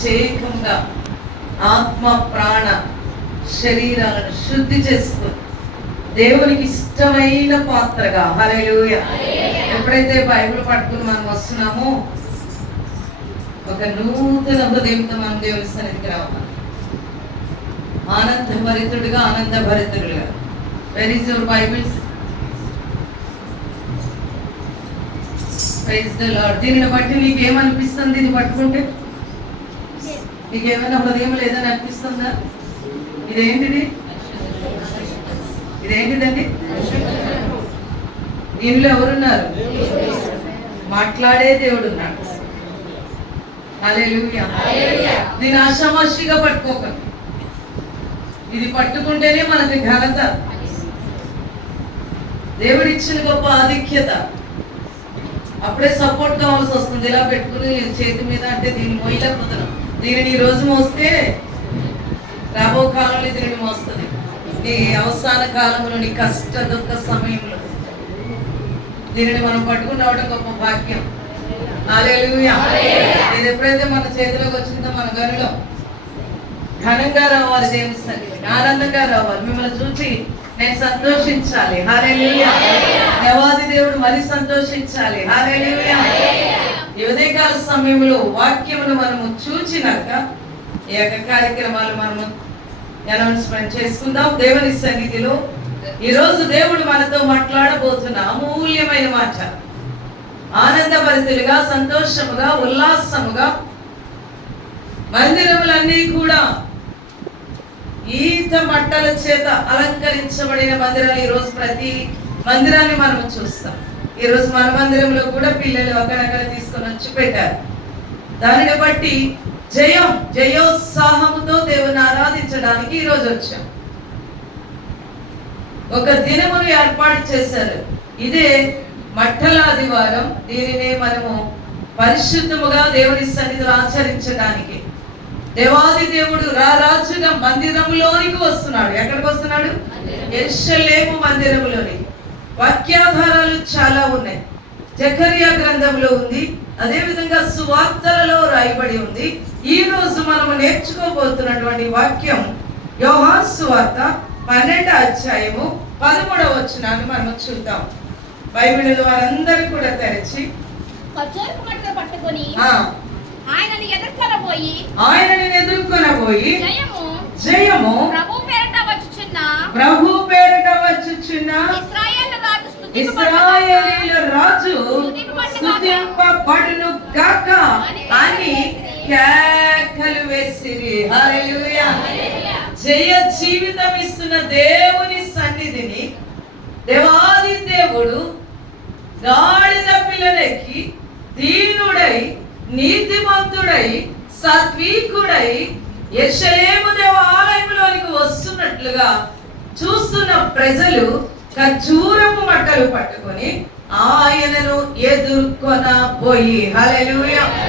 ప్రత్యేకంగా ఆత్మ ప్రాణ శరీరాలను శుద్ధి చేసుకుని దేవునికి ఇష్టమైన పాత్రగా హల్లెలూయ. ఎప్పుడైతే బైబిల్ పట్టుకుని మనం వస్తున్నామో ఒక నూతన హృదయంతో మనం దేవుని సన్నిధికి రావాలి. ఆనంద భరితుడిగా ఆనంద భరితుడుగా where is your Bibles praise the Lord దీనిని బట్టి నీకు ఏమనిపిస్తుంది ఇది పట్టుకుంటే నీకేమైనా హృదయం లేదని అనిపిస్తుందా? ఇదేంటిది? ఇదేంటిదండి? దీనిలో ఎవరున్నారు? మాట్లాడే దేవుడు ఉన్నాడు. దీని ఆషామాషిగా పట్టుకోకండి. ఇది పట్టుకుంటేనే మనకి ఘనత. దేవుడిచ్చిన గొప్ప ఆధిక్యత. అప్పుడే సపోర్ట్ కావాల్సి వస్తుంది. ఇలా పెట్టుకుని చేతి మీద అంటే దీన్ని మోయలేకపోతున్నాం దీనిని ఈ రోజు మోస్తే రాబో కాలంలో దీనిని మోస్తుంది. నీ అవసాన కాలంలో నీ కష్ట దుఃఖ సమయంలో దీనిని మనం పట్టుకుని రావడం గొప్ప భాగ్యం. ఇది ఎప్పుడైతే మన చేతిలోకి వచ్చిందో మన గనిలో ఘనంగా రావాలి దేవుని ఆనందంగా రావాలి. మిమ్మల్ని చూసి నేను సంతోషించాలి. హల్లెలూయా. దేవాది దేవుడు మరి సంతోషించాలి. ఈ ఉదయకాల సమయంలో వాక్యమును మనము చూచినాక ఈ యొక్క కార్యక్రమాలు మనము అనౌన్స్మెంట్ చేసుకుందాం. దేవుని సన్నిధిలో ఈరోజు దేవుడు మనతో మాట్లాడబోతున్న అమూల్యమైన మాట ఆనందభరితులుగా సంతోషముగా ఉల్లాసముగా మందిరములన్నీ కూడా ఈత మట్టల చేత అలంకరించబడిన మందిరాలు ఈరోజు ప్రతి మందిరాన్ని మనం చూస్తాం. ఈ రోజు మన మందిరంలో కూడా పిల్లలు అక్కడక్కడ తీసుకొని వచ్చి పెట్టారు. దానిని బట్టి జయం జయోత్సాహముతో దేవుని ఆరాధించడానికి ఈ రోజు వచ్చాం. ఒక దినమును ఏర్పాటు చేశారు. ఇదే మట్టల ఆదివారం దీనినే మనము పరిశుద్ధముగా దేవుని సన్నిధిలో ఆచరించడానికి. దేవాది దేవుడు రారాజుగా మందిరములోనికి వస్తున్నాడు. ఎక్కడికి వస్తున్నాడు? ఎర్షలేము మందిరములోనికి. వాక్యాధారాలు చాలా ఉన్నాయి. జకరియా గ్రంథంలో ఉంది. అదే విధంగా సువార్తలలో రాయబడి ఉంది. ఈ రోజు మనము నేర్చుకోబోతున్నటువంటి వాక్యం యోహాన్ సువార్త పన్నెండు అధ్యాయము పదమూడవ వచనాన్ని మనము చూద్దాం. బైబిల్ వారందరూ కూడా తెరిచి పట్టుకొని ఆయనను ఎదుర్కొనబోయి ఆయనని ఎదుర్కొనబోయి జయము జయము ప్రభు పేరట వచ్చుచున్న ప్రభు పేరిట వచ్చుచున్న ఇస్రాయేలీల రాజు స్తుతింపబడును గాక. అని కేకలు వేసిరి. హల్లెలూయా. జయ జీవితం ఇస్తున్న దేవుని సన్నిధిని దేవాది దేవుడు గాడిద పిల్లలకి దీనుడై నీతిమంతుడై సాత్వికుడై యెరూషలేము దేవాలయంలోనికి వస్తున్నట్లుగా చూస్తున్న ప్రజలు ఖర్జూరపు మట్టలు పట్టుకొని ఆయనను ఎదుర్కొనబోయి. హల్లెలూయా.